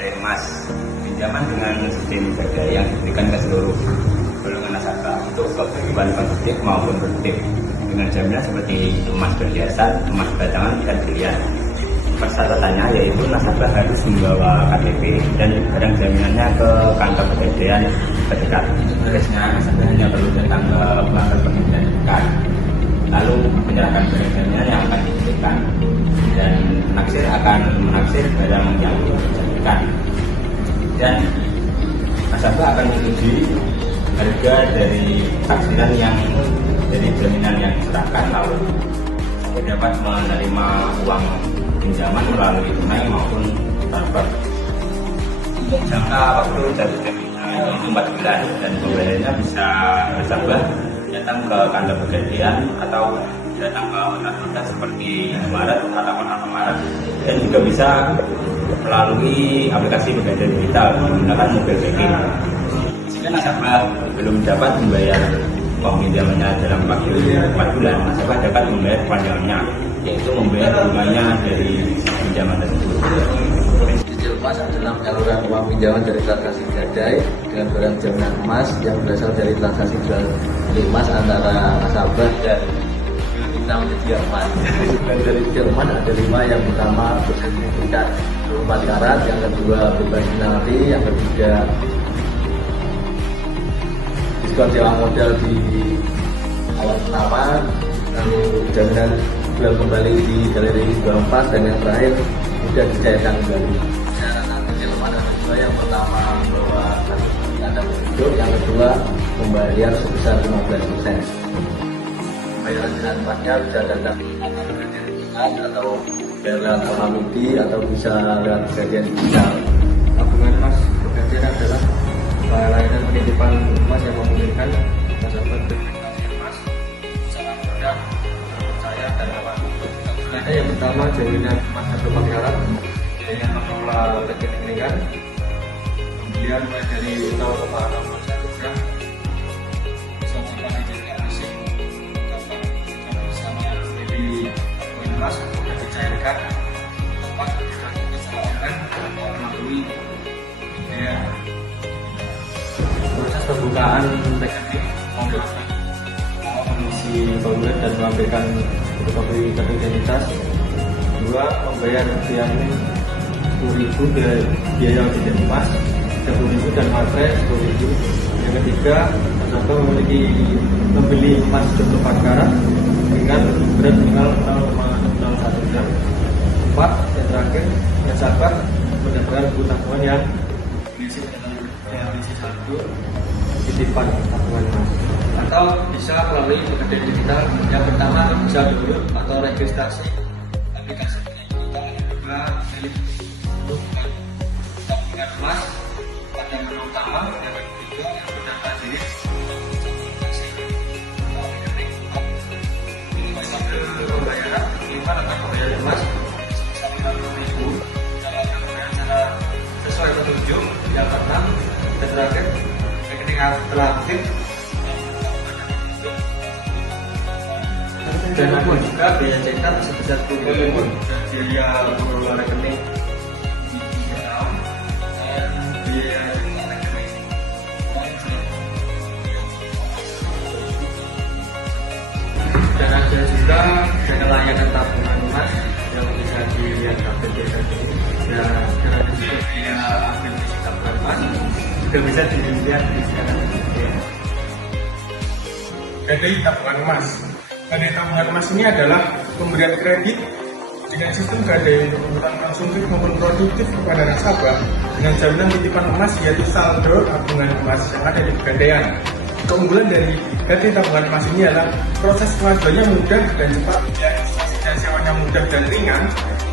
Gadai Emas, pinjaman dengan sistem gadai yang diberikan ke seluruh golongan nasabah untuk kebutuhan konsumtif maupun produktif dengan jaminan seperti emas perhiasan, emas batangan, dan pilihan. Persyaratannya yaitu nasabah harus membawa KTP dan barang jaminannya ke kantor pegadaian terdekat. Tugasnya nasabah hanya perlu datang ke kantor pegadaian terdekat, lalu menyerahkan barang jaminan yang akan diberikan, dan penaksir akan menaksir barang yang diberikan, dan nasabah akan menyetujui harga dari taksiran yang dari jaminan yang diserahkan, lalu dapat menerima uang pinjaman melalui tunai maupun transfer. Jangka waktu jatuh temponya itu 4 bulan, dan pembayarannya bisa nasabah datang ke kantor pegadaian atau datang ke otoritas seperti Maret atau Maret, dan juga bisa melalui aplikasi pegadaian digital menggunakan mobile banking. Jika nasabah belum dapat membayar uang pinjamannya dalam waktu 4 bulan, nasabah dapat membayar kepanjangannya, yaitu membayar bunganya dari pinjaman tersebut. Cicil emas adalah penyaluran uang pinjaman dari transaksi gadai dengan barang jaminan emas yang berasal dari transaksi jual beli emas antara nasabah dan kita menjadi emas. Dari cicil emas ada 5. Yang pertama bersertifikat 24 karat, yang kedua bebas penalti, yang ketiga diskon sewa modal di awal penawaran, lalu jaminan jual kembali di galeri 24, dan yang terakhir mudah dicairkan kembali. Syarat cicil emas ada 2. Yang pertama membawa kartu tanda penduduk, yang kedua membayar sebesar 15%. Pembayaran dengan emasnya bisa datang atau lewat Alhamidi atau bisa lewat pegadaian digital. Tabungan emas pegadaian adalah layanan penitipan emas yang memungkinkan nasabah berinvestasi emas secara mudah, terpercaya, dan aman. Ada yang pertama jaminan emas 24 karat dengan mengelola rekening ringan, kemudian mulai dari 0,01 gram sampai dengan fisik, kapan misalnya jadi emas sudah dicairkan, kapan dicairkan melalui biaya. Proses pembukaan rekening membutuhkan mengisi formulir dan mengambilkan fotokopi kartu identitas. 2. Membayar biaya 10.000 biaya audit emas, 30.000 dan materai 10.000. Yang ketiga, nasabah membeli emas 24 karat dengan berat minimal 0,01 gram. 4. Yang terakhir, nasabah mendapatkan buku tabungan yang berisi satu titipan tabungan emas, atau bisa melalui pegadaian digital. Yang pertama bisa download atau registrasi aplikasi digital, yang kedua milik tabungan emas pada menu utama, yang ketiga yang berdaftar diri pembayaran penerimaan atau pembayaran emas sebesar 50.000 dalam pembayaran secara sesuai petunjuk. Yang keenam dan terakhir, rekening alternatif, dan ada juga biaya cetak sebesar 20.000 dan biaya mengelola rekening digital dan biaya cetak rekening. Dan ada juga dana layanan tabungan emas yang bisa dilihat KPT tadi, dan ada juga biaya aktivitas tabungan emas juga bisa dilihat di sana. Gadai tabungan emas. Gadai tabungan emas ini adalah pemberian kredit dengan sistem gadai untuk kebutuhan konsumtif maupun produktif kepada nasabah dengan jaminan titipan emas, yaitu saldo tabungan emas yang ada di pegadaian. Keunggulan dari gadai tabungan emas ini adalah proses pengajuannya mudah dan cepat, dan sewanya mudah dan ringan,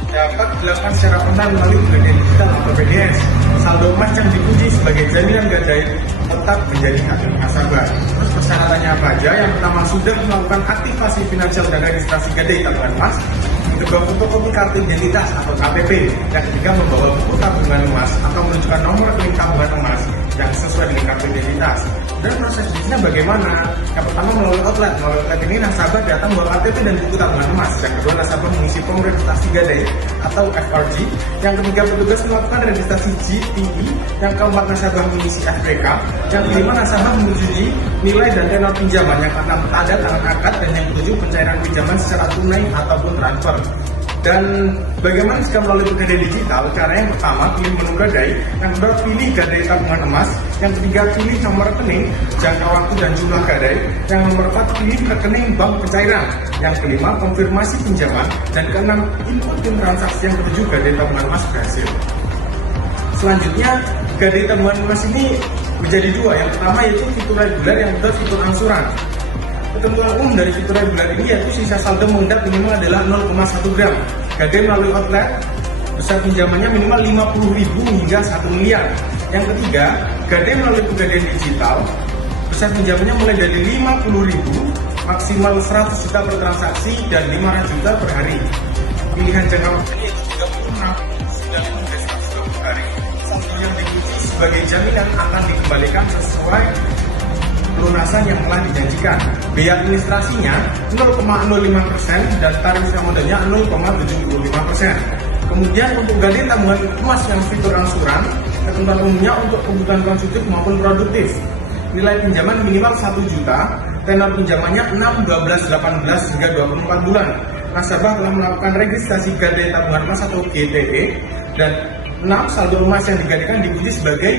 dapat dilakukan secara online melalui pegadaian digital atau PDS. Saldo emas yang diuji sebagai jaminan gadai tetap menjadi hak nasabah. Terus persyaratannya apa aja? Yang pertama, sudah melakukan aktivasi finansial dan registrasi gadai tabungan emas. Yang kedua, fotokopi kartu identitas atau KTP. Yang ketiga, membawa buku tabungan emas atau menunjukkan nomor rekening tabungan emas yang sesuai dengan kartu identitas. Dan proses bisnisnya bagaimana? Yang pertama melalui outlet. Melalui outlet ini nasabah datang bawa KTP dan buku tabungan emas. Yang kedua nasabah mengisi form registrasi gadai atau FRG. Yang ketiga petugas melakukan registrasi GTI. Yang keempat nasabah mengisi FPK. Yang kelima nasabah menyetujui nilai dan tenor pinjaman. Yang keenam tanda tangan akad, dan yang ketujuh pencairan pinjaman secara tunai ataupun transfer. Dan bagaimana jika melalui pegadaian digital? Cara yang pertama, pilih menu gadai. Yang kedua, pilih gadai tabungan emas. Yang ketiga, pilih nomor rekening, jangka waktu dan jumlah gadai. Yang nomor 4, pilih rekening bank pencairan. Yang kelima, konfirmasi pinjaman. Dan keenam, input PIN transaksi. Yang ketujuh, gadai tabungan emas berhasil. Selanjutnya, gadai tabungan emas ini menjadi dua. Yang pertama yaitu fitur reguler, yang kedua fitur angsuran. Ketentuan umum dari fitur reguler ini yaitu sisa saldo mengendap minimal adalah 0,1 gram. Gadai melalui outlet, besar pinjamannya minimal 50.000 hingga 1 miliar. Yang ketiga, gadai melalui pegadaian digital, besar pinjamannya mulai dari 50.000, maksimal 100 juta per transaksi dan 500 juta per hari. Pilihan jangka waktunya yaitu 36 hingga 100 juta per hari. Saldo yang diikuti sebagai jaminan akan dikembalikan sesuai pelunasan yang telah dijanjikan. Biaya administrasinya 0,05% dan tarif sewa modalnya 0,75%. Kemudian untuk gadai tabungan emas yang fitur angsuran, ketentuan umumnya untuk kebutuhan konsumtif maupun produktif. Nilai pinjaman minimal 1 juta, tenor pinjamannya 6, 12, 18 hingga 24 bulan. Nasabah telah melakukan registrasi gadai tabungan emas atau GTE, dan 6, saldo emas yang digadaikan diikuti sebagai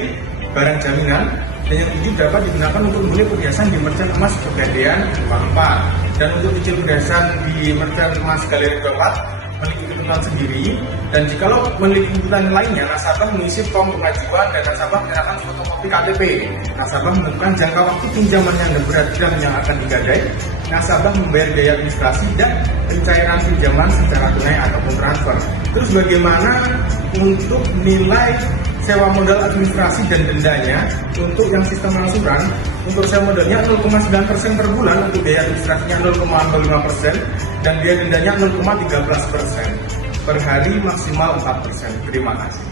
barang jaminan. Dan yang 7 dapat digunakan untuk membeli perhiasan di merchant emas Pegadaian 24. Dan untuk cicil perhiasan di merchant emas Galeri 24 memiliki ketentuan sendiri. Dan jikalau memiliki kebutuhan lainnya, nasabah mengisi form pengajuan dan nasabah menyerahkan fotokopi KTP. Nasabah menentukan jangka waktu pinjaman yang berat dan yang akan digadai. Nasabah membayar biaya administrasi dan pencairan pinjaman secara tunai ataupun transfer. Terus bagaimana untuk nilai sewa modal administrasi dan dendanya? Untuk yang sistem angsuran, untuk sewa modalnya 0,9% per bulan, untuk biaya administrasinya 0,05% dan biaya dendanya 0,13%. Per hari maksimal 4%. Terima kasih.